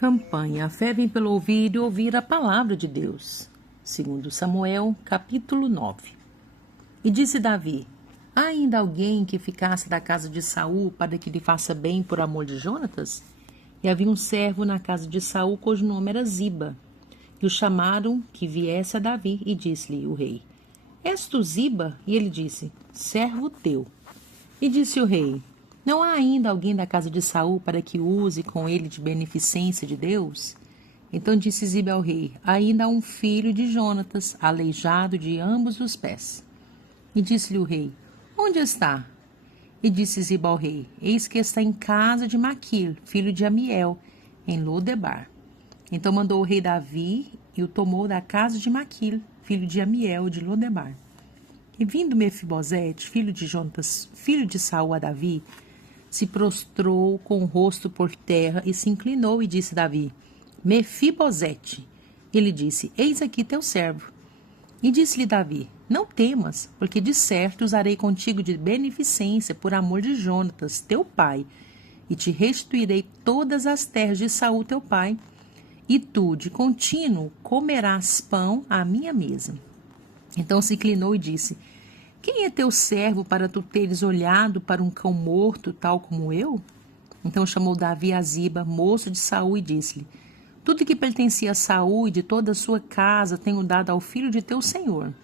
Campanha: a fé vem pelo ouvir e ouvir a palavra de Deus. Segundo Samuel, capítulo 9. E disse Davi: há ainda alguém que ficasse da casa de Saul para que lhe faça bem por amor de Jonatas? E havia um servo na casa de Saul cujo nome era Ziba. E o chamaram que viesse a Davi, e disse-lhe o rei: és tu Ziba? E ele disse: servo teu. E disse o rei: não há ainda alguém da casa de Saul para que use com ele de beneficência de Deus? Então disse Ziba ao rei: ainda há um filho de Jonatas, aleijado de ambos os pés. E disse-lhe o rei: onde está? E disse Ziba ao rei: eis que está em casa de Maquir, filho de Amiel, em Lodebar. Então mandou o rei Davi e o tomou da casa de Maquir, filho de Amiel, de Lodebar. E vindo Mefibosete, filho de Jonatas, filho de Saul, a Davi, se prostrou com o rosto por terra e se inclinou e disse Davi: Mefibosete. Ele disse: eis aqui teu servo. E disse-lhe Davi: não temas, porque de certo usarei contigo de beneficência por amor de Jonatas, teu pai, e te restituirei todas as terras de Saul, teu pai, e tu, de contínuo, comerás pão à minha mesa. Então se inclinou e disse: quem é teu servo para tu teres olhado para um cão morto, tal como eu? Então chamou Davi a Ziba, moço de Saul, e disse-lhe: tudo que pertencia a Saul e de toda a sua casa tenho dado ao filho de teu senhor.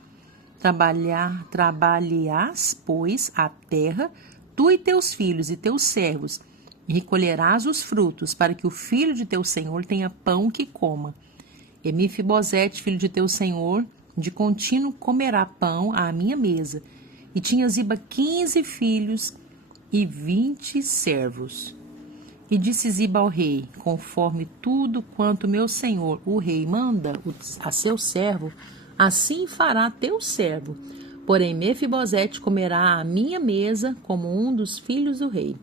Trabalharás, pois, a terra, tu e teus filhos e teus servos, e recolherás os frutos, para que o filho de teu senhor tenha pão que coma. E Mefibosete, filho de teu senhor, de contínuo comerá pão à minha mesa. E tinha Ziba 15 filhos e 20 servos. E disse Ziba ao rei: conforme tudo quanto meu senhor, o rei, manda a seu servo, assim fará teu servo. Porém Mefibosete comerá à minha mesa como um dos filhos do rei.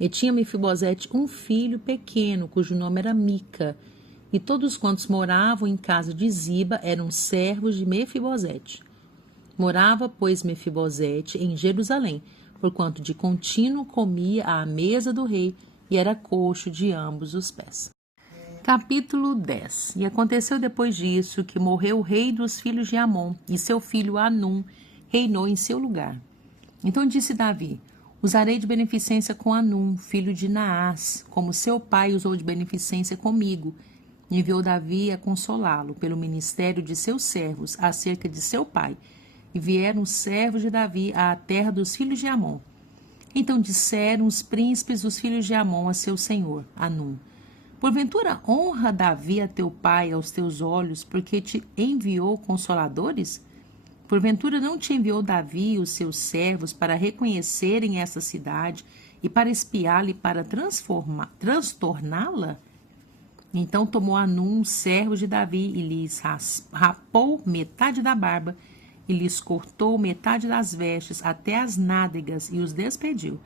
E tinha Mefibosete um filho pequeno, cujo nome era Mica. E todos quantos moravam em casa de Ziba eram servos de Mefibosete. Morava, pois, Mefibosete em Jerusalém, porquanto de contínuo comia à mesa do rei, e era coxo de ambos os pés. Capítulo 10. E aconteceu depois disso que morreu o rei dos filhos de Amon, e seu filho Anum reinou em seu lugar. Então disse Davi: usarei de beneficência com Anum, filho de Naás, como seu pai usou de beneficência comigo. Enviou Davi a consolá-lo pelo ministério de seus servos acerca de seu pai. E vieram os servos de Davi à terra dos filhos de Amon. Então disseram os príncipes dos filhos de Amon a seu senhor, Anum: porventura honra Davi a teu pai aos teus olhos, porque te enviou consoladores? Porventura não te enviou Davi e os seus servos para reconhecerem essa cidade e para espiá-la e para transtorná-la? Então tomou Anum, servo de Davi, e lhes rapou metade da barba, e lhes cortou metade das vestes até as nádegas, e os despediu.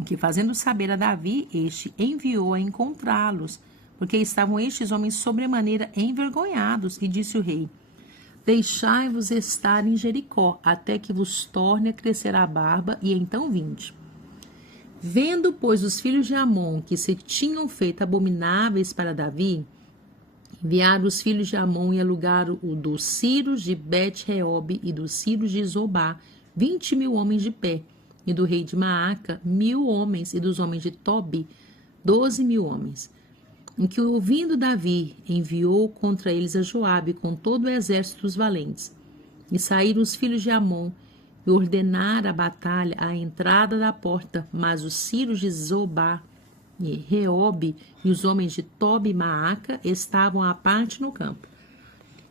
O que, fazendo saber a Davi, este enviou a encontrá-los, porque estavam estes homens sobremaneira envergonhados, e disse o rei: deixai-vos estar em Jericó, até que vos torne a crescer a barba, e então vinde. Vendo, pois, os filhos de Amon que se tinham feito abomináveis para Davi, enviaram os filhos de Amon e alugaram o dos Ciros de Bet-Reob e dos Ciros de Zobá 20.000 homens de pé, e do rei de Maaca 1.000 homens, e dos homens de Tobi 12.000 homens. Em que, ouvindo Davi, enviou contra eles a Joabe com todo o exército dos valentes. E saíram os filhos de Amon e ordenaram a batalha à entrada da porta, mas os Ciros de Zobá e Reob e os homens de Tobi e Maaca estavam à parte no campo.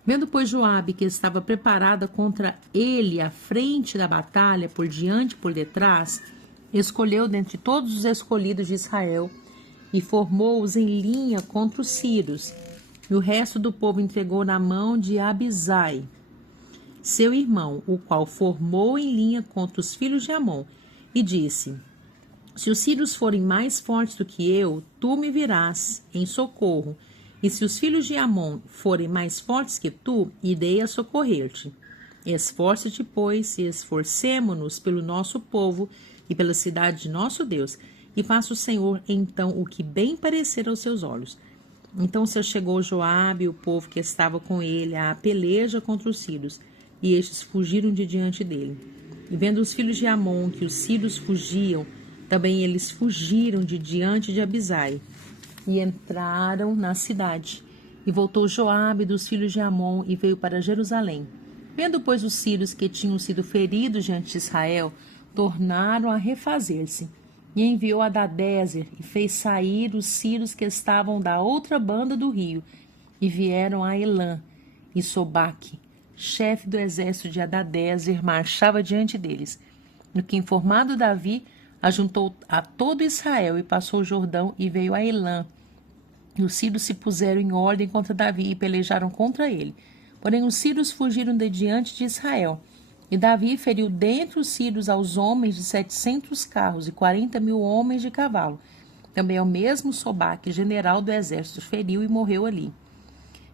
Vendo, pois, Joabe que estava preparada contra ele à frente da batalha, por diante e por detrás, escolheu dentre todos os escolhidos de Israel e formou-os em linha contra os Ciros. E o resto do povo entregou na mão de Abisai, seu irmão, o qual formou em linha contra os filhos de Amon, e disse: se os Ciros forem mais fortes do que eu, tu me virás em socorro, e se os filhos de Amon forem mais fortes que tu, irei a socorrer-te. Esforce-te, pois, e esforcemo-nos pelo nosso povo e pela cidade de nosso Deus, e faça o Senhor então o que bem parecer aos seus olhos. Então se chegou Joabe e o povo que estava com ele à peleja contra os sírios, e estes fugiram de diante dele. E vendo os filhos de Amon que os sírios fugiam, também eles fugiram de diante de Abisai, e entraram na cidade. E voltou Joabe dos filhos de Amon e veio para Jerusalém. Vendo, pois, os sírios que tinham sido feridos diante de Israel, tornaram a refazer-se. E enviou Hadadezer e fez sair os sírios que estavam da outra banda do rio, e vieram a Elã, e Sobaque, chefe do exército de Hadadezer, marchava diante deles. No que, informado Davi, ajuntou a todo Israel e passou o Jordão e veio a Elã. E os sírios se puseram em ordem contra Davi e pelejaram contra ele. Porém os sírios fugiram de diante de Israel. E Davi feriu dentre os sírios aos homens de 700 carros e 40.000 homens de cavalo. Também o mesmo Sobaque, general do exército, feriu e morreu ali.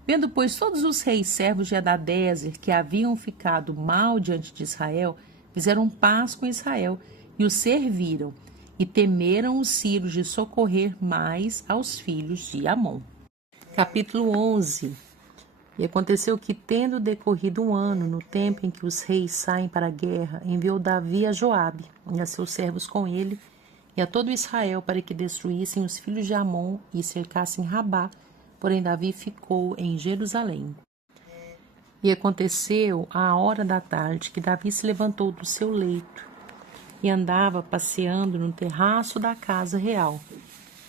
Vendo, pois, todos os reis servos de Hadadezer que haviam ficado mal diante de Israel, fizeram paz com Israel e o serviram, e temeram os sírios de socorrer mais aos filhos de Amon. Capítulo 11. E aconteceu que, tendo decorrido um ano, no tempo em que os reis saem para a guerra, enviou Davi a Joabe e a seus servos com ele e a todo Israel para que destruíssem os filhos de Amon e cercassem Rabá. Porém Davi ficou em Jerusalém. E aconteceu à hora da tarde que Davi se levantou do seu leito e andava passeando no terraço da casa real.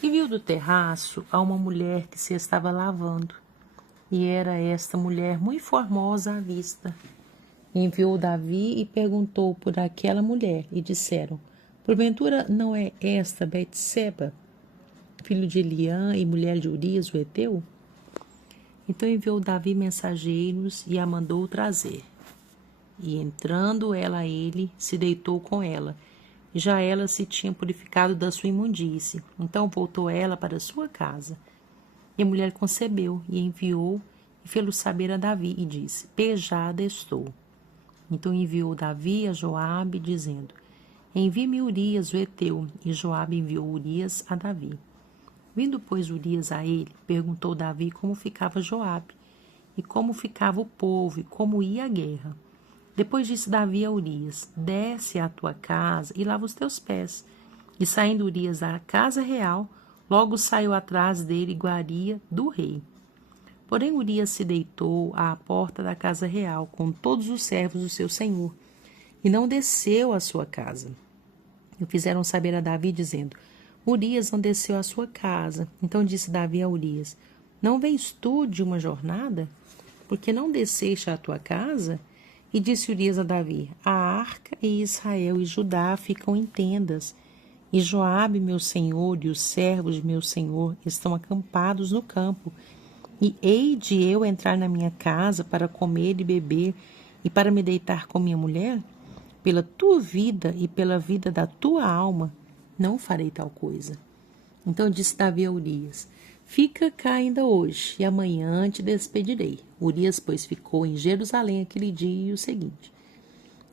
E viu do terraço a uma mulher que se estava lavando. E era esta mulher muito formosa à vista. Enviou Davi e perguntou por aquela mulher, e disseram: porventura não é esta Betseba, filho de Eliã e mulher de Urias, o heteu? Então enviou Davi mensageiros e a mandou trazer. E entrando ela a ele, se deitou com ela. E já ela se tinha purificado da sua imundície. Então voltou ela para sua casa. E a mulher concebeu e enviou e fê-lo saber a Davi e disse: pejada estou. Então enviou Davi a Joabe, dizendo: envie-me Urias o heteu. E Joabe enviou Urias a Davi. Vindo, pois, Urias a ele, perguntou Davi como ficava Joabe, e como ficava o povo, e como ia a guerra. Depois disse Davi a Urias: desce à tua casa e lava os teus pés. E saindo Urias à casa real, logo saiu atrás dele iguaria do rei. Porém Urias se deitou à porta da casa real, com todos os servos do seu senhor, e não desceu à sua casa. E fizeram saber a Davi, dizendo: Urias não desceu à sua casa. Então disse Davi a Urias: não vens tu de uma jornada? Porque não desceste à tua casa? E disse Urias a Davi: a arca e Israel e Judá ficam em tendas, e Joabe, meu senhor, e os servos de meu senhor estão acampados no campo. E hei de eu entrar na minha casa para comer e beber, e para me deitar com minha mulher? Pela tua vida e pela vida da tua alma, não farei tal coisa. Então disse Davi a Urias: fica cá ainda hoje, e amanhã te despedirei. Urias, pois, ficou em Jerusalém aquele dia e o seguinte.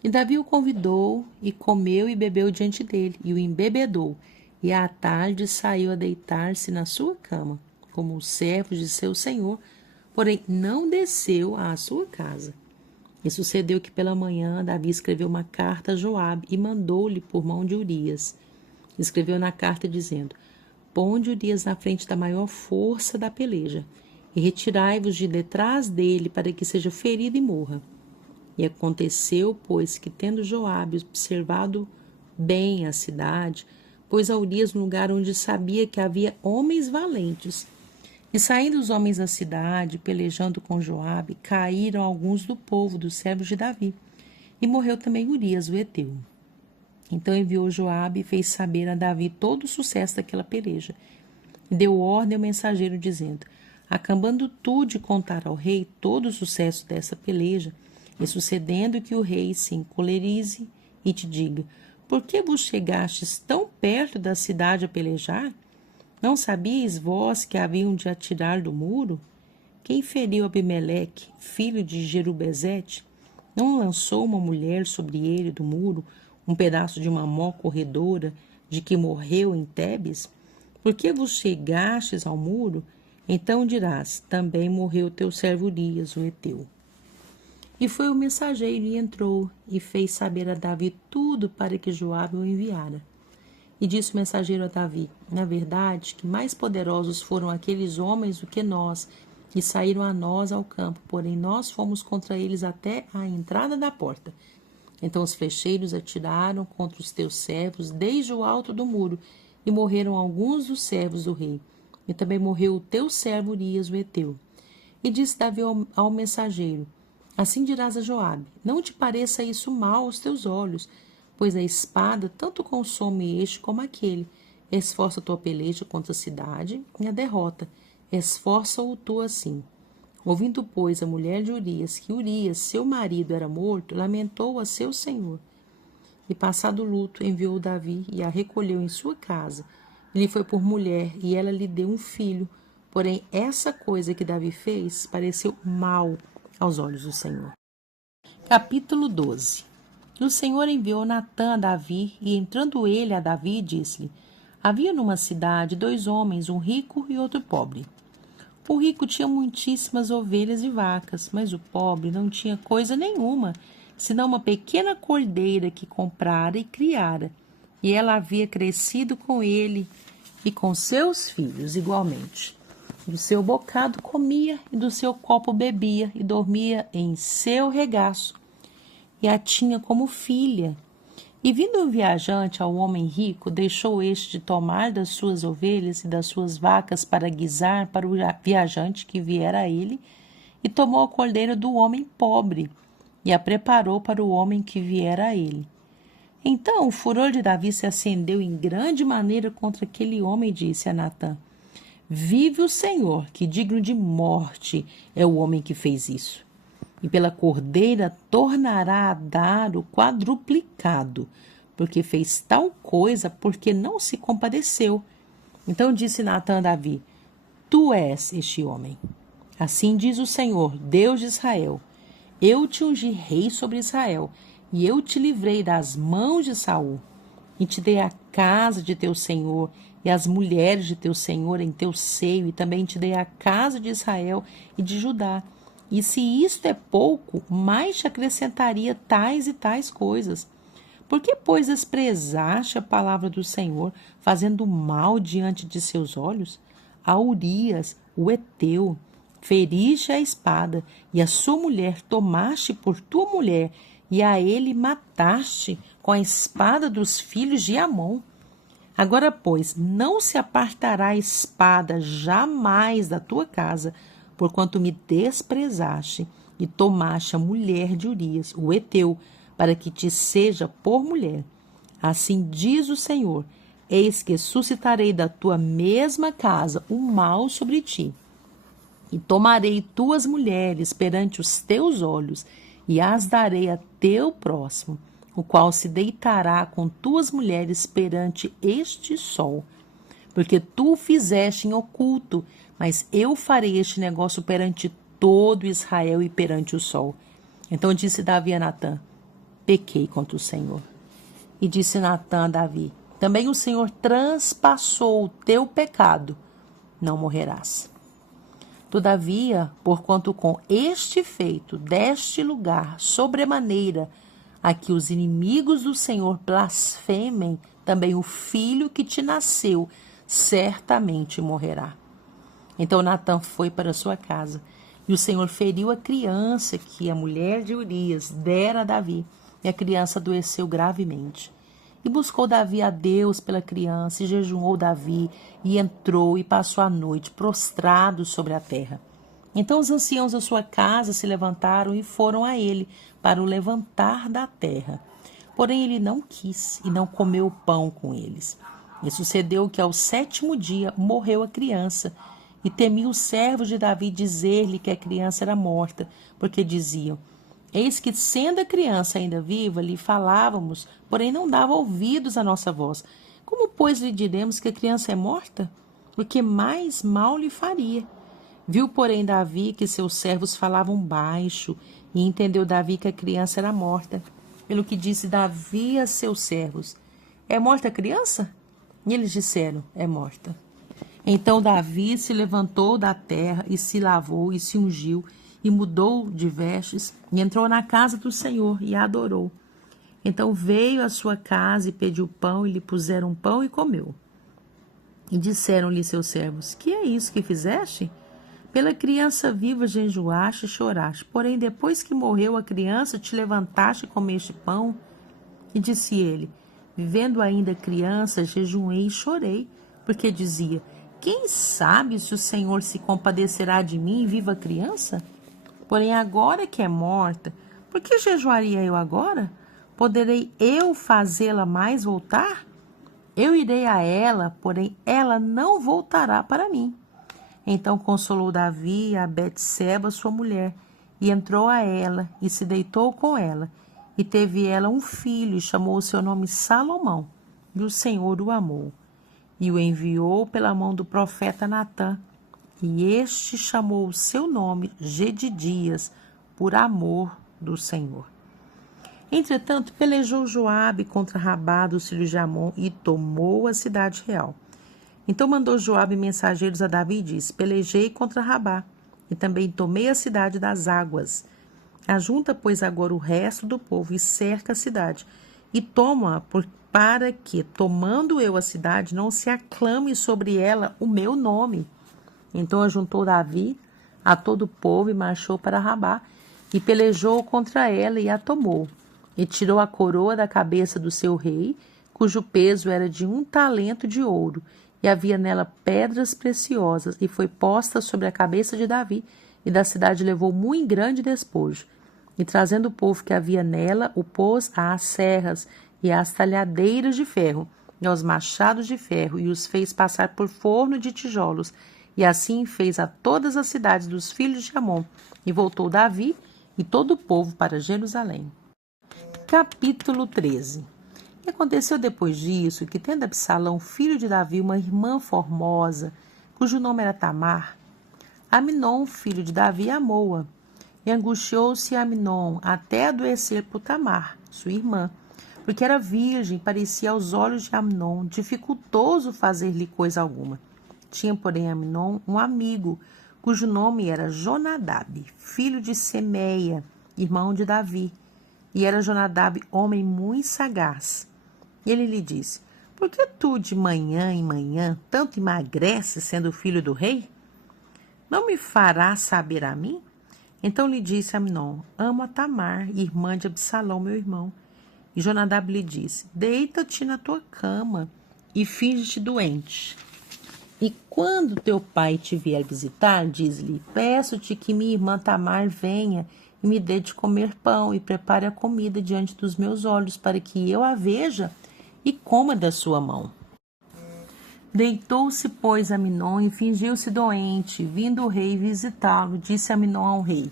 E Davi o convidou, e comeu e bebeu diante dele, e o embebedou, e à tarde saiu a deitar-se na sua cama, como os servos de seu senhor, porém não desceu à sua casa. E sucedeu que pela manhã Davi escreveu uma carta a Joabe e mandou-lhe por mão de Urias. Escreveu na carta dizendo: ponde Urias na frente da maior força da peleja, e retirai-vos de detrás dele, para que seja ferido e morra. E aconteceu, pois, que tendo Joabe observado bem a cidade, pôs a Urias no lugar onde sabia que havia homens valentes. E saindo os homens da cidade, pelejando com Joabe, caíram alguns do povo, dos servos de Davi. E morreu também Urias, o heteu. Então enviou Joabe e fez saber a Davi todo o sucesso daquela peleja. E deu ordem ao mensageiro, dizendo: acabando tu de contar ao rei todo o sucesso dessa peleja, e sucedendo que o rei se encolerize e te diga: por que vos chegastes tão perto da cidade a pelejar? Não sabíeis vós que haviam de atirar do muro? Quem feriu Abimeleque, filho de Jerubezete? Não lançou uma mulher sobre ele do muro, um pedaço de uma mó corredora, de que morreu em Tebes? Por que vos chegastes ao muro? Então dirás: também morreu teu servo Urias, o heteu. E foi o mensageiro e entrou, e fez saber a Davi tudo para que Joabe o enviara. E disse o mensageiro a Davi: na verdade, que mais poderosos foram aqueles homens do que nós, e saíram a nós ao campo, porém nós fomos contra eles até a entrada da porta. Então os flecheiros atiraram contra os teus servos desde o alto do muro, e morreram alguns dos servos do rei. E também morreu o teu servo Urias, o heteu. E disse Davi ao mensageiro: assim dirás a Joabe: não te pareça isso mal aos teus olhos, pois a espada tanto consome este como aquele. Esforça tua peleja contra a cidade e a derrota. Esforça-o tu assim. Ouvindo, pois, a mulher de Urias, que Urias, seu marido, era morto, lamentou a seu senhor. E passado o luto, enviou Davi e a recolheu em sua casa. Ele foi por mulher, e ela lhe deu um filho. Porém, essa coisa que Davi fez pareceu mal aos olhos do Senhor. Capítulo 12. E o Senhor enviou Natã a Davi, e entrando ele a Davi, disse-lhe: havia numa cidade 2 homens, um rico e outro pobre. O rico tinha muitíssimas ovelhas e vacas, mas o pobre não tinha coisa nenhuma, senão uma pequena cordeira que comprara e criara, e ela havia crescido com ele e com seus filhos igualmente. Do seu bocado comia, e do seu copo bebia, e dormia em seu regaço, e a tinha como filha. E vindo um viajante ao homem rico, deixou este de tomar das suas ovelhas e das suas vacas para guisar para o viajante que viera a ele, e tomou a cordeira do homem pobre, e a preparou para o homem que viera a ele. Então o furor de Davi se acendeu em grande maneira contra aquele homem, e disse a Natã: vive o Senhor, que digno de morte é o homem que fez isso. E pela cordeira tornará a dar o quadruplicado, porque fez tal coisa porque não se compadeceu. Então disse Natã a Davi: tu és este homem. Assim diz o Senhor, Deus de Israel: eu te ungi rei sobre Israel, e eu te livrei das mãos de Saul, e te dei a casa de teu senhor e as mulheres de teu senhor em teu seio, e também te dei a casa de Israel e de Judá. E se isto é pouco, mais te acrescentaria tais e tais coisas. Por que, pois, desprezaste a palavra do Senhor, fazendo mal diante de seus olhos? A Urias, o heteu, feriste a espada, e a sua mulher tomaste por tua mulher, e a ele mataste com a espada dos filhos de Amon. Agora, pois, não se apartará a espada jamais da tua casa, porquanto me desprezaste e tomaste a mulher de Urias, o heteu, para que te seja por mulher. Assim diz o Senhor: eis que suscitarei da tua mesma casa o mal sobre ti, e tomarei tuas mulheres perante os teus olhos, e as darei a teu próximo, o qual se deitará com tuas mulheres perante este sol. Porque tu o fizeste em oculto, mas eu farei este negócio perante todo Israel e perante o sol. Então disse Davi a Natã: pequei contra o Senhor. E disse Natã a Davi: também o Senhor transpassou o teu pecado, não morrerás. Todavia, porquanto com este feito deste lugar sobremaneira a que os inimigos do Senhor blasfemem, também o filho que te nasceu certamente morrerá. Então Natã foi para sua casa, e o Senhor feriu a criança que a mulher de Urias dera a Davi, e a criança adoeceu gravemente. E buscou Davi a Deus pela criança, e jejuou Davi, e entrou e passou a noite prostrado sobre a terra. Então os anciãos da sua casa se levantaram e foram a ele para o levantar da terra. Porém ele não quis e não comeu o pão com eles. E sucedeu que ao 7º dia morreu a criança, e temia os servos de Davi dizer-lhe que a criança era morta, porque diziam: eis que, sendo a criança ainda viva, lhe falávamos, porém não dava ouvidos à nossa voz. Como, pois, lhe diremos que a criança é morta? Porque mais mal lhe faria. Viu, porém, Davi que seus servos falavam baixo, e entendeu Davi que a criança era morta. Pelo que disse Davi a seus servos: é morta a criança? E eles disseram: é morta. Então Davi se levantou da terra e se lavou e se ungiu e mudou de vestes e entrou na casa do Senhor e a adorou. Então veio à sua casa e pediu pão e lhe puseram pão e comeu. E disseram-lhe seus servos: que é isso que fizeste? Pela criança viva jejuaste e choraste, porém depois que morreu a criança te levantaste e comeste pão? E disse ele: vivendo ainda criança, jejuei e chorei, porque dizia: quem sabe se o Senhor se compadecerá de mim, viva criança? Porém agora que é morta, por que jejuaria eu agora? Poderei eu fazê-la mais voltar? Eu irei a ela, porém ela não voltará para mim. Então consolou Davi a Betseba, sua mulher, e entrou a ela e se deitou com ela. E teve ela um filho e chamou o seu nome Salomão. E o Senhor o amou. E o enviou pela mão do profeta Natã. E este chamou o seu nome Gedidias, por amor do Senhor. Entretanto, pelejou Joabe contra Rabá dos filhos de Amon e tomou a cidade real. Então mandou Joabe mensageiros a Davi e disse: pelejei contra Rabá e também tomei a cidade das águas. Ajunta, pois, agora o resto do povo e cerca a cidade e toma-a para que, tomando eu a cidade, não se aclame sobre ela o meu nome. Então ajuntou Davi a todo o povo e marchou para Rabá e pelejou contra ela e a tomou. E tirou a coroa da cabeça do seu rei, cujo peso era de 1 talento de ouro, e havia nela pedras preciosas, e foi posta sobre a cabeça de Davi, e da cidade levou muito grande despojo. E trazendo o povo que havia nela, o pôs às serras e às talhadeiras de ferro, e aos machados de ferro, e os fez passar por forno de tijolos, e assim fez a todas as cidades dos filhos de Amon. E voltou Davi e todo o povo para Jerusalém. Capítulo 13. E aconteceu depois disso que, tendo Absalão, filho de Davi, uma irmã formosa, cujo nome era Tamar, Amnon, filho de Davi, amou-a. E angustiou-se Amnon até adoecer por Tamar, sua irmã, porque era virgem e parecia aos olhos de Amnon dificultoso fazer-lhe coisa alguma. Tinha, porém, Amnon um amigo, cujo nome era Jonadab, filho de Semeia, irmão de Davi. E era Jonadab homem muito sagaz. E ele lhe disse: por que tu de manhã em manhã tanto emagreces, sendo filho do rei? Não me farás saber a mim? Então lhe disse Amnon: amo a Tamar, irmã de Absalão, meu irmão. E Jonadab lhe disse: deita-te na tua cama e finge-te doente. E quando teu pai te vier visitar, diz-lhe: peço-te que minha irmã Tamar venha e me dê de comer pão e prepare a comida diante dos meus olhos, para que eu a veja e coma da sua mão. Deitou-se, pois, Amnon e fingiu-se doente. Vindo o rei visitá-lo, disse Amnon ao rei: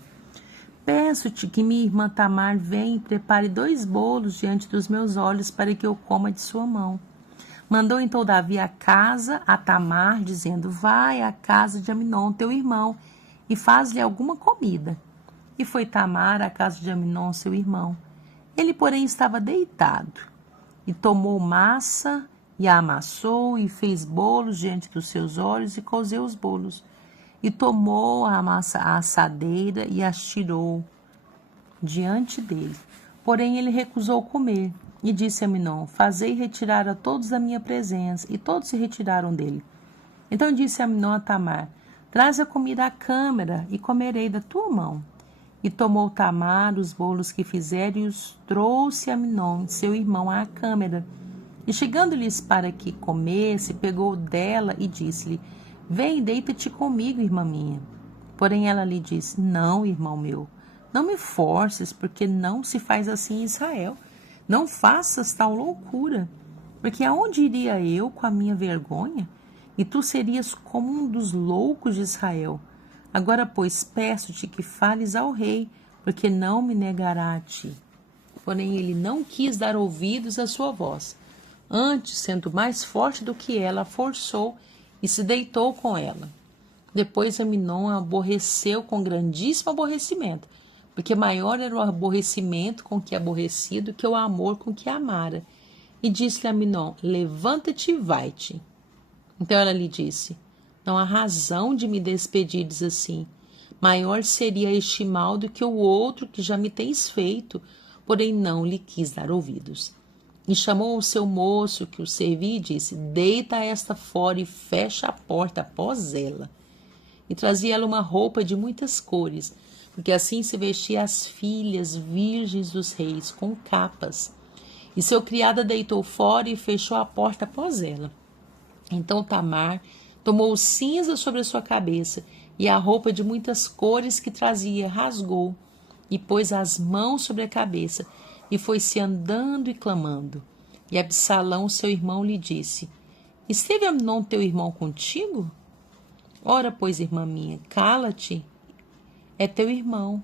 peço-te que minha irmã Tamar venha e prepare 2 bolos diante dos meus olhos, para que eu coma de sua mão. Mandou então Davi a casa a Tamar, dizendo: vai à casa de Amnon, teu irmão, e faz-lhe alguma comida. E foi Tamar à casa de Amnon, seu irmão. Ele, porém, estava deitado. E tomou massa, e a amassou, e fez bolos diante dos seus olhos, e cozeu os bolos. E tomou a massa à assadeira, e as tirou diante dele. Porém, ele recusou comer. E disse a Amnon: fazei retirar a todos da minha presença. E todos se retiraram dele. Então disse Amnon a Tamar: traz a comida à câmara, e comerei da tua mão. E tomou Tamar os bolos que fizera e os trouxe a Amnon, seu irmão, à câmara. E chegando-lhes para que comesse, pegou dela e disse-lhe: vem, deita-te comigo, irmã minha. Porém ela lhe disse: não, irmão meu, não me forces, porque não se faz assim em Israel. Não faças tal loucura, porque aonde iria eu com a minha vergonha? E tu serias como um dos loucos de Israel. Agora, pois, peço-te que fales ao rei, porque não me negará a ti. Porém, ele não quis dar ouvidos à sua voz. Antes, sendo mais forte do que ela, a forçou e se deitou com ela. Depois Amnon a aborreceu com grandíssimo aborrecimento, porque maior era o aborrecimento com que aborrecia do que o amor com que amara. E disse-lhe a Amnon: levanta-te e vai-te. Então ela lhe disse: Não há razão de me despedirdes assim. Maior seria este mal do que o outro que já me tens feito, porém não lhe quis dar ouvidos. E chamou o seu moço que o servia e disse: deita esta fora e fecha a porta após ela. E trazia ela uma roupa de muitas cores, porque assim se vestia as filhas virgens dos reis, com capas. E seu criado a deitou fora e fechou a porta após ela. Então Tamar tomou cinza sobre a sua cabeça, e a roupa de muitas cores que trazia rasgou, e pôs as mãos sobre a cabeça, e foi-se andando e clamando. E Absalão, seu irmão, lhe disse: esteve Amnon teu irmão contigo? Ora, pois, irmã minha, cala-te, é teu irmão.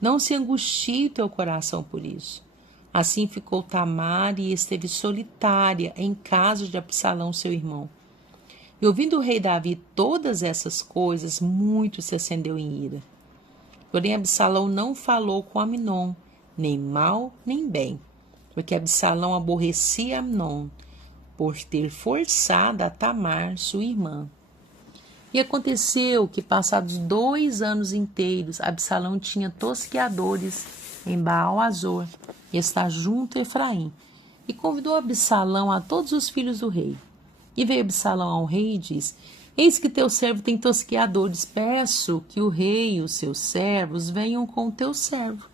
Não se angustie teu coração por isso. Assim ficou Tamar e esteve solitária em casa de Absalão, seu irmão. E ouvindo o rei Davi todas essas coisas, muito se acendeu em ira. Porém Absalão não falou com Amnon, nem mal nem bem, porque Absalão aborrecia Amnon por ter forçado a Tamar, sua irmã. E aconteceu que, passados 2 anos inteiros, Absalão tinha tosqueadores em Baal-Azor, e está junto a Efraim, e convidou Absalão a todos os filhos do rei. E veio Absalão ao rei e disse: eis que teu servo tem tosqueadores, peço que o rei e os seus servos venham com o teu servo.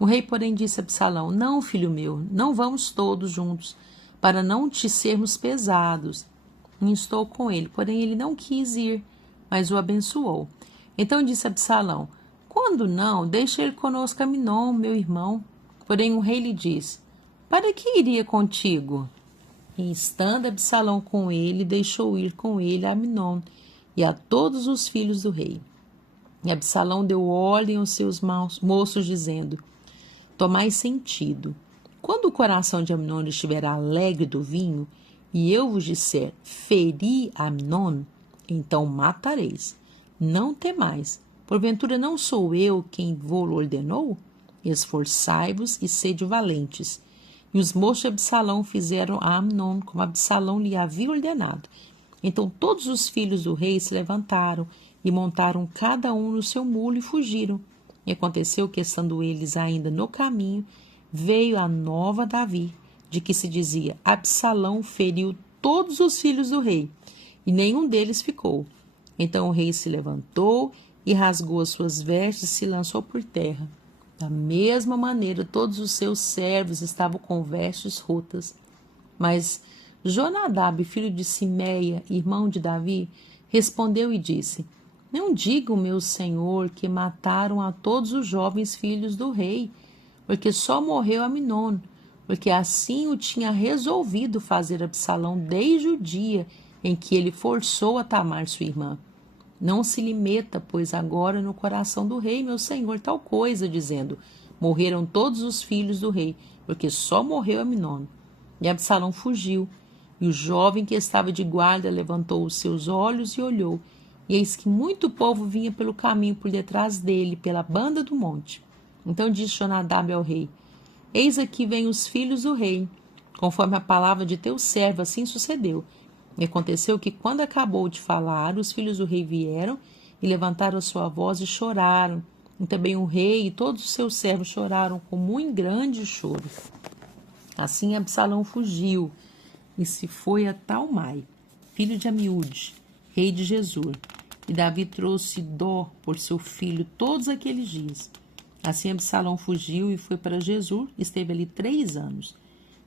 O rei, porém, disse a Absalão: não, filho meu, não vamos todos juntos, para não te sermos pesados. E instou com ele, porém ele não quis ir, mas o abençoou. Então disse Absalão: quando não, deixa ele conosco Amnon, meu irmão. Porém o rei lhe disse: para que iria contigo? E estando Absalão com ele, deixou ir com ele a Amnon e a todos os filhos do rei. E Absalão deu ordem aos seus moços, dizendo: tomai sentido. Quando o coração de Amnon estiver alegre do vinho, e eu vos disser: feri Amnon, então matareis. Não temais, porventura não sou eu quem vô-lo ordenou? Esforçai-vos e sede valentes. E os moços de Absalão fizeram a Amnon como Absalão lhe havia ordenado. Então todos os filhos do rei se levantaram e montaram cada um no seu mulo e fugiram. E aconteceu que, estando eles ainda no caminho, veio a nova a Davi, de que se dizia: Absalão feriu todos os filhos do rei, e nenhum deles ficou. Então o rei se levantou e rasgou as suas vestes e se lançou por terra. Da mesma maneira, todos os seus servos estavam com vestes rotas. Mas Jonadab, filho de Simeia, irmão de Davi, respondeu e disse: não diga, meu senhor, que mataram a todos os jovens filhos do rei, porque só morreu Amnon, porque assim o tinha resolvido fazer Absalão desde o dia em que ele forçou a Tamar, sua irmã. Não se lhe meta, pois, agora no coração do rei, meu senhor, tal coisa, dizendo: morreram todos os filhos do rei, porque só morreu Amnon. E Absalão fugiu, e o jovem que estava de guarda levantou os seus olhos e olhou, e eis que muito povo vinha pelo caminho por detrás dele, pela banda do monte. Então disse Jonadab ao rei: eis aqui vêm os filhos do rei, conforme a palavra de teu servo, assim sucedeu. E aconteceu que, quando acabou de falar, os filhos do rei vieram e levantaram a sua voz e choraram. E também o rei e todos os seus servos choraram com muito grande choro. Assim Absalão fugiu e se foi a Talmai, filho de Amiúde, rei de Gesur. E Davi trouxe dó por seu filho todos aqueles dias. Assim Absalão fugiu e foi para Gesur, esteve ali 3 anos.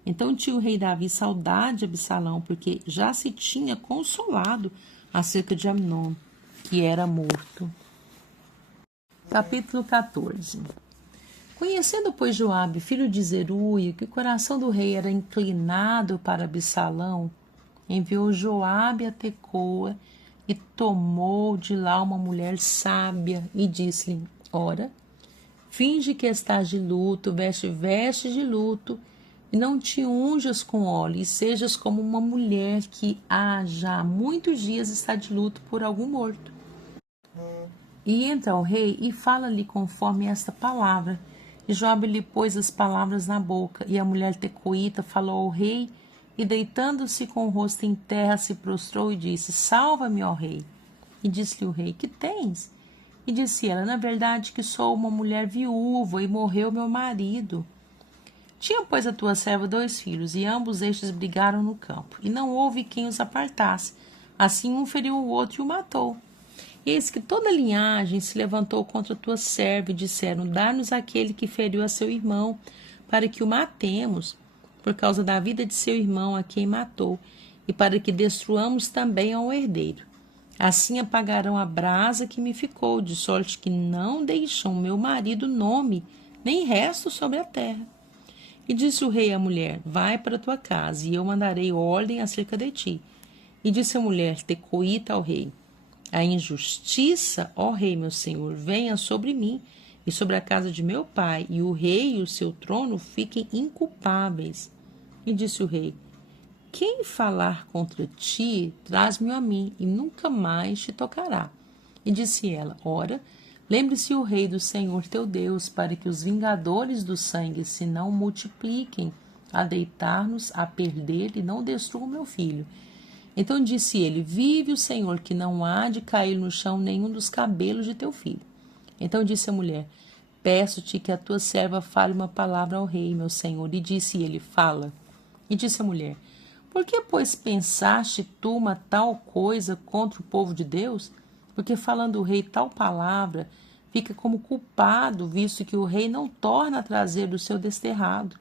Então tinha o rei Davi saudade de Absalão, porque já se tinha consolado acerca de Amnon, que era morto. Capítulo 14. Conhecendo, pois, Joabe, filho de Zeruia, que o coração do rei era inclinado para Absalão, enviou Joabe a Tecoa e tomou de lá uma mulher sábia e disse-lhe: ora, finge que estás de luto, veste vestes de luto, e não te unjas com óleo, e sejas como uma mulher que há já muitos dias está de luto por algum morto. E entra ao rei e fala-lhe conforme esta palavra. E Joabe lhe pôs as palavras na boca, e a mulher tecoíta falou ao rei e deitando-se com o rosto em terra, se prostrou e disse: Salva-me, ó rei. E disse-lhe o rei: Que tens? E disse ela: Na verdade que sou uma mulher viúva e morreu meu marido. Tinha, pois, a tua serva 2 filhos, e ambos estes brigaram no campo, e não houve quem os apartasse. Assim um feriu o outro e o matou. E eis que toda a linhagem se levantou contra a tua serva, e disseram: Dá-nos aquele que feriu a seu irmão, para que o matemos, por causa da vida de seu irmão, a quem matou, e para que destruamos também ao herdeiro. Assim apagarão a brasa que me ficou, de sorte que não deixam meu marido nome, nem resto sobre a terra. E disse o rei à mulher: Vai para a tua casa, e eu mandarei ordem acerca de ti. E disse a mulher tecoíta ao rei: A injustiça, ó rei meu senhor, venha sobre mim e sobre a casa de meu pai, e o rei e o seu trono fiquem inculpáveis. E disse o rei: Quem falar contra ti, traz-me a mim, e nunca mais te tocará. E disse ela: Ora, lembre-se o rei do Senhor teu Deus, para que os vingadores do sangue se não multipliquem a deitar-nos a perder e não destruam meu filho. Então disse ele: Vive o Senhor, que não há de cair no chão nenhum dos cabelos de teu filho. Então disse a mulher: Peço-te que a tua serva fale uma palavra ao rei, meu senhor. E disse ele: Fala. E disse a mulher: Por que, pois, pensaste tu uma tal coisa contra o povo de Deus? Porque falando o rei tal palavra, fica como culpado, visto que o rei não torna a trazer do seu desterrado.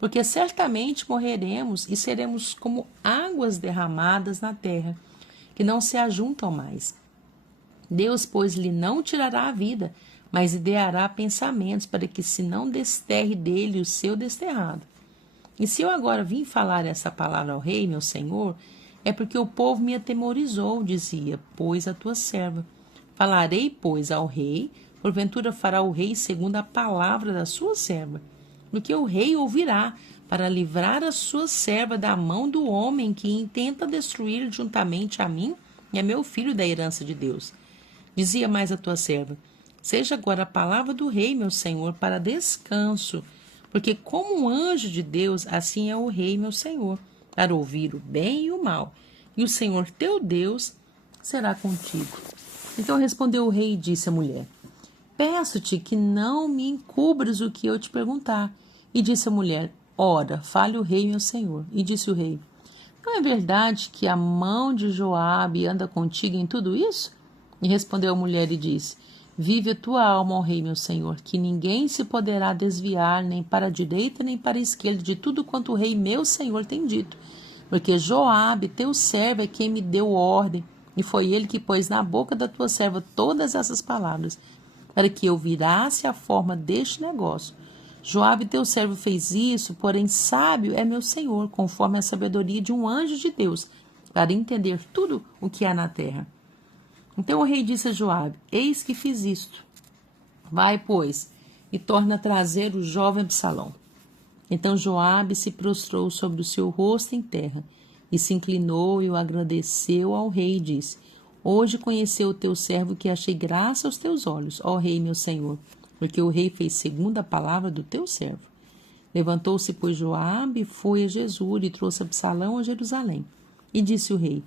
Porque certamente morreremos e seremos como águas derramadas na terra, que não se ajuntam mais. Deus, pois, lhe não tirará a vida, mas ideará pensamentos para que se não desterre dele o seu desterrado. E se eu agora vim falar essa palavra ao rei, meu senhor, é porque o povo me atemorizou, dizia, pois a tua serva. Falarei, pois, ao rei, porventura fará o rei segundo a palavra da sua serva. Porque o rei ouvirá, para livrar a sua serva da mão do homem que intenta destruir juntamente a mim e a meu filho da herança de Deus. Dizia mais a tua serva: Seja agora a palavra do rei, meu senhor, para descanso, porque como um anjo de Deus, assim é o rei, meu senhor, para ouvir o bem e o mal, e o Senhor teu Deus será contigo. Então respondeu o rei e disse à mulher: Peço-te que não me encubras o que eu te perguntar. E disse a mulher: Ora, fale o rei, meu senhor. E disse o rei: Não é verdade que a mão de Joabe anda contigo em tudo isso? E respondeu a mulher e disse: Vive a tua alma, ó rei, meu senhor, que ninguém se poderá desviar nem para a direita nem para a esquerda de tudo quanto o rei, meu senhor, tem dito. Porque Joabe, teu servo, é quem me deu ordem, e foi ele que pôs na boca da tua serva todas essas palavras, para que eu virasse a forma deste negócio. Joabe, teu servo, fez isso, porém sábio é meu senhor, conforme a sabedoria de um anjo de Deus, para entender tudo o que há na terra. Então o rei disse a Joabe: Eis que fiz isto. Vai, pois, e torna a trazer o jovem Absalão. Então Joabe se prostrou sobre o seu rosto em terra, e se inclinou e o agradeceu ao rei, e disse: Hoje conheceu o teu servo que achei graça aos teus olhos, ó rei meu senhor, porque o rei fez segundo a palavra do teu servo. Levantou-se, pois, Joabe e foi a Jesur e trouxe Absalão a Jerusalém. E disse o rei: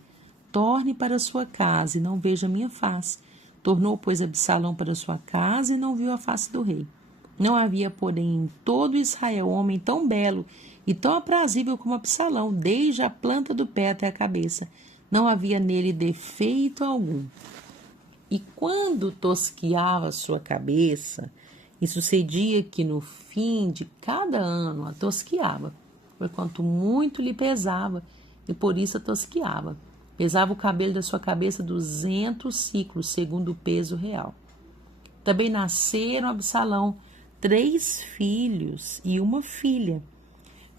Torne para sua casa e não veja minha face. Tornou, pois, Absalão para sua casa e não viu a face do rei. Não havia, porém, em todo Israel homem tão belo e tão aprazível como Absalão, desde a planta do pé até a cabeça. Não havia nele defeito algum. E quando tosquiava sua cabeça, e sucedia que no fim de cada ano a tosquiava, porquanto muito lhe pesava, e por isso a tosquiava. Pesava o cabelo da sua cabeça 200 ciclos, segundo o peso real. Também nasceram a Absalão 3 filhos e uma filha,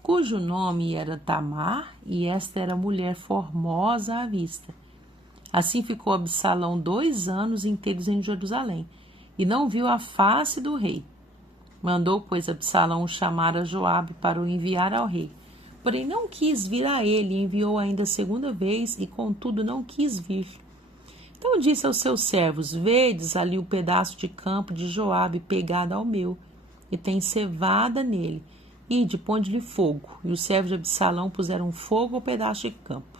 cujo nome era Tamar, e esta era mulher formosa à vista. Assim ficou Absalão 2 anos inteiros em Jerusalém, e não viu a face do rei. Mandou, pois, Absalão chamar a Joabe para o enviar ao rei. Porém não quis vir a ele, e enviou ainda a 2ª vez, e contudo não quis vir. Então disse aos seus servos: Vedes ali o pedaço de campo de Joabe pegado ao meu, e tem cevada nele. Ide, ponde-lhe fogo. E os servos de Absalão puseram fogo ao pedaço de campo.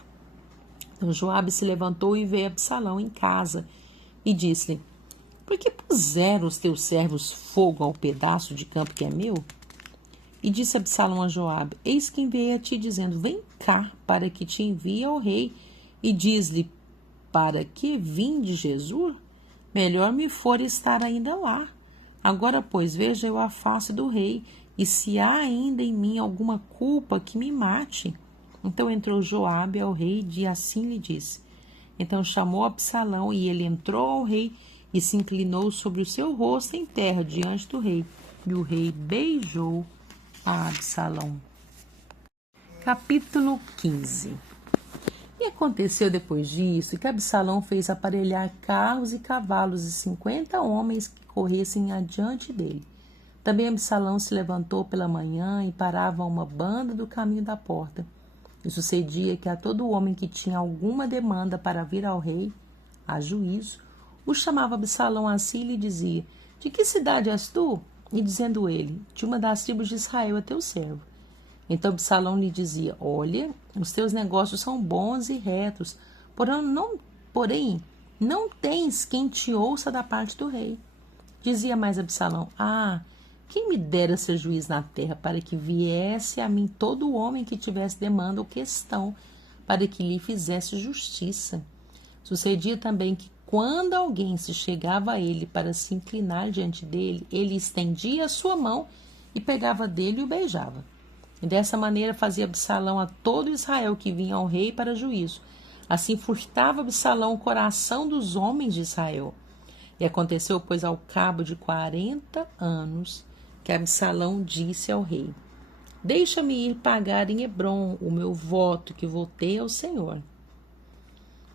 Então Joabe se levantou e veio a Absalão em casa e disse-lhe: por que puseram os teus servos fogo ao pedaço de campo que é meu? E disse Absalão a Joabe: eis que enviei a ti, dizendo: vem cá, para que te envie ao rei. E diz-lhe: para que vim de Jesus? Melhor me for estar ainda lá. Agora, pois, veja eu a face do rei, e se há ainda em mim alguma culpa, que me mate. Então entrou Joabe ao rei e assim lhe disse. Então chamou Absalão, e ele entrou ao rei e se inclinou sobre o seu rosto em terra diante do rei. E o rei beijou a Absalão. Capítulo 15. E aconteceu depois disso que Absalão fez aparelhar carros e cavalos e 50 homens que corressem adiante dele. Também Absalão se levantou pela manhã e parava uma banda do caminho da porta. E sucedia que a todo homem que tinha alguma demanda para vir ao rei, a juízo, o chamava Absalão a si e lhe dizia: de que cidade és tu? E dizendo ele: de uma das tribos de Israel é teu servo. Então Absalão lhe dizia: olha, os teus negócios são bons e retos, porém não tens quem te ouça da parte do rei. Dizia mais Absalão: quem me dera ser juiz na terra, para que viesse a mim todo homem que tivesse demanda ou questão, para que lhe fizesse justiça. Sucedia também que, quando alguém se chegava a ele para se inclinar diante dele, ele estendia a sua mão e pegava dele e o beijava. E dessa maneira fazia Absalão a todo Israel que vinha ao rei para juízo. Assim furtava Absalão o coração dos homens de Israel. E aconteceu, pois, ao cabo de 40 anos, que Absalão disse ao rei: deixa-me ir pagar em Hebrom o meu voto que votei ao Senhor.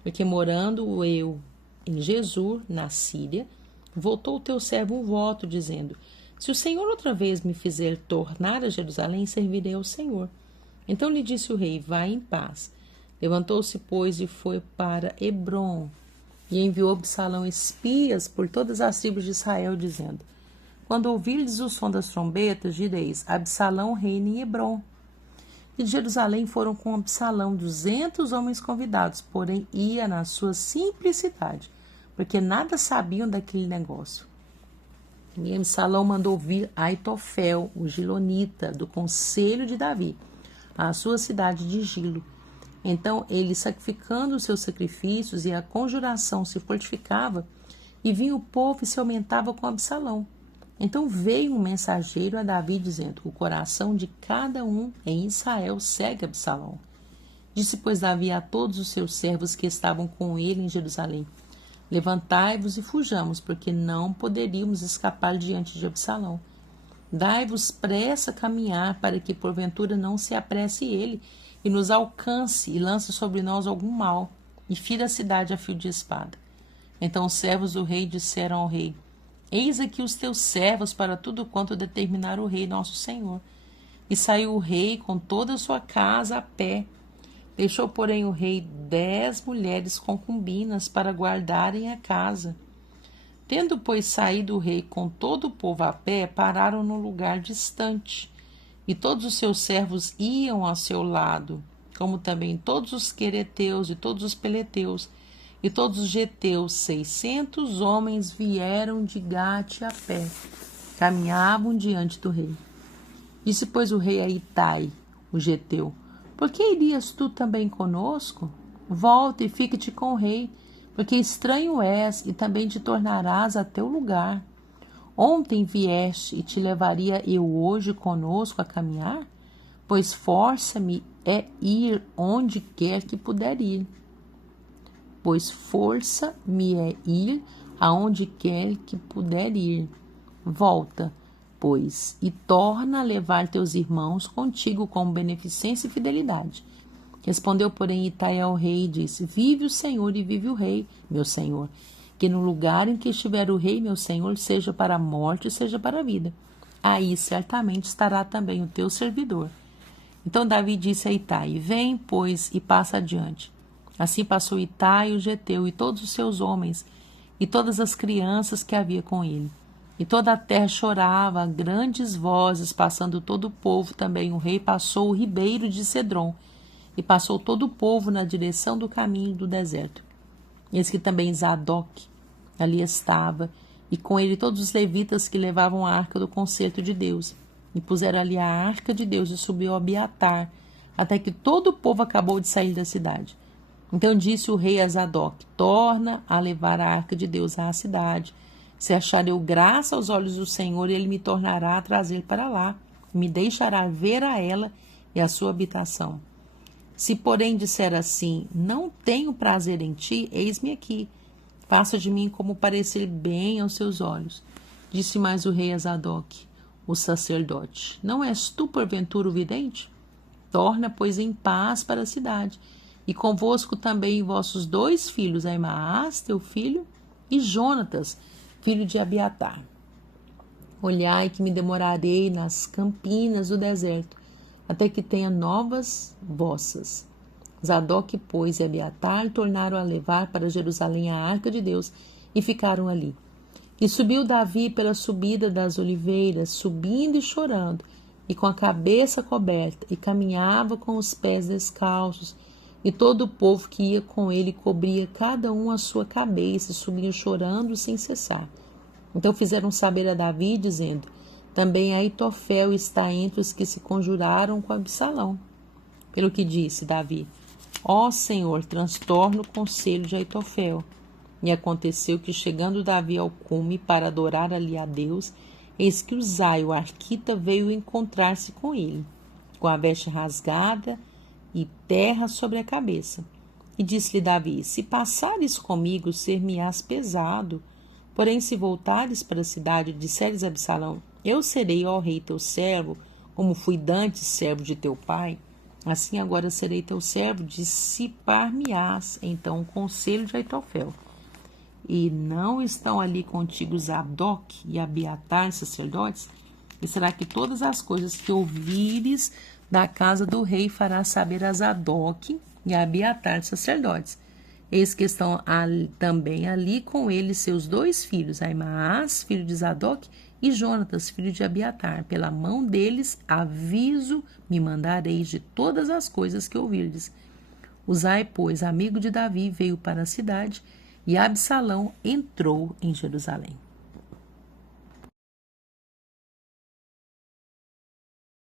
Porque morando eu em Jesur, na Síria, votou o teu servo um voto, dizendo: se o Senhor outra vez me fizer tornar a Jerusalém, servirei ao Senhor. Então lhe disse o rei: vai em paz. Levantou-se, pois, e foi para Hebrom. E enviou Absalão espias por todas as tribos de Israel, dizendo: quando ouvirdes o som das trombetas, direis: Absalão reina em Hebrom. E de Jerusalém foram com Absalão 200 homens convidados, porém ia na sua simplicidade, porque nada sabiam daquele negócio. E Absalão mandou vir Aitofel, o gilonita, do conselho de Davi, à sua cidade de Gilo. Então ele, sacrificando os seus sacrifícios, e a conjuração se fortificava, e vinha o povo e se aumentava com Absalão. Então veio um mensageiro a Davi, dizendo: o coração de cada um em Israel segue Absalão. Disse, pois, Davi a todos os seus servos que estavam com ele em Jerusalém: levantai-vos e fujamos, porque não poderíamos escapar diante de Absalão. Dai-vos pressa a caminhar, para que porventura não se apresse ele, e nos alcance, e lance sobre nós algum mal, e fira a cidade a fio de espada. Então os servos do rei disseram ao rei: eis aqui os teus servos para tudo quanto determinar o rei nosso senhor. E saiu o rei com toda a sua casa a pé. Deixou, porém, o rei 10 mulheres concubinas para guardarem a casa. Tendo, pois, saído o rei com todo o povo a pé, pararam num lugar distante. E todos os seus servos iam ao seu lado, como também todos os quereteus e todos os peleteus, e todos os geteus. 600 homens vieram de Gate a pé, caminhavam diante do rei. Disse, pois, o rei a Itai, o geteu: por que irias tu também conosco? Volta e fica-te com o rei, porque estranho és, e também te tornarás a teu lugar. Ontem vieste, e te levaria eu hoje conosco a caminhar? Pois força-me é ir onde quer que puder ir. Pois força-me é ir aonde quer que puder ir. Volta, pois, e torna a levar teus irmãos contigo com beneficência e fidelidade. Respondeu, porém, Itai ao rei e disse: vive o Senhor e vive o rei, meu senhor, que no lugar em que estiver o rei, meu senhor, seja para a morte, seja para a vida. Aí certamente estará também o teu servidor. Então Davi disse a Itai: vem, pois, e passa adiante. Assim passou Itai, o geteu, e todos os seus homens, e todas as crianças que havia com ele. E toda a terra chorava a grandes vozes, passando todo o povo também. O rei passou o ribeiro de Cedron, e passou todo o povo na direção do caminho do deserto. Eis que também Zadok ali estava, e com ele todos os levitas que levavam a arca do concerto de Deus. E puseram ali a arca de Deus e subiu a Abiatar, até que todo o povo acabou de sair da cidade. Então disse o rei a Zadok: torna a levar a arca de Deus à cidade. Se achar eu graça aos olhos do Senhor, ele me tornará a trazer para lá, e me deixará ver a ela e a sua habitação. Se, porém, disser assim: não tenho prazer em ti, eis-me aqui. Faça de mim como parecer bem aos seus olhos. Disse mais o rei a Zadok, o sacerdote: não és tu, porventura, o vidente? Torna, pois, em paz para a cidade, e convosco também vossos 2 filhos, Ahimaás, teu filho, e Jonatas, filho de Abiatar. Olhai que me demorarei nas campinas do deserto, até que tenha novas vossas. Zadok, pois, e Abiatar tornaram a levar para Jerusalém a arca de Deus, e ficaram ali. E subiu Davi pela subida das oliveiras, subindo e chorando, e com a cabeça coberta, e caminhava com os pés descalços, e todo o povo que ia com ele cobria cada um a sua cabeça, e subia chorando sem cessar. Então fizeram saber a Davi, dizendo: também Aitofel está entre os que se conjuraram com Absalão. Pelo que disse Davi: ó Senhor, transtorna o conselho de Aitofel. E aconteceu que, chegando Davi ao cume para adorar ali a Deus, eis que Uzai, o arquita, veio encontrar-se com ele, com a veste rasgada e terra sobre a cabeça. E disse-lhe Davi: se passares comigo, ser-me-ás pesado. Porém, se voltares para a cidade e disseres a Absalão: eu serei, ó rei, teu servo, como fui dantes servo de teu pai, assim agora serei teu servo, dissipar-me-ás então o conselho de Aitofel. E não estão ali contigo Zadok e Abiatar, sacerdotes? E será que todas as coisas que ouvires da casa do rei farás saber a Zadok e a Abiatar, sacerdotes? Eis que estão também ali com ele seus 2 filhos, Ahimaás, filho de Zadok, e Jonatas, filho de Abiatar. Pela mão deles aviso me mandareis de todas as coisas que ouvirdes. Uzai, pois, amigo de Davi, veio para a cidade, e Absalão entrou em Jerusalém.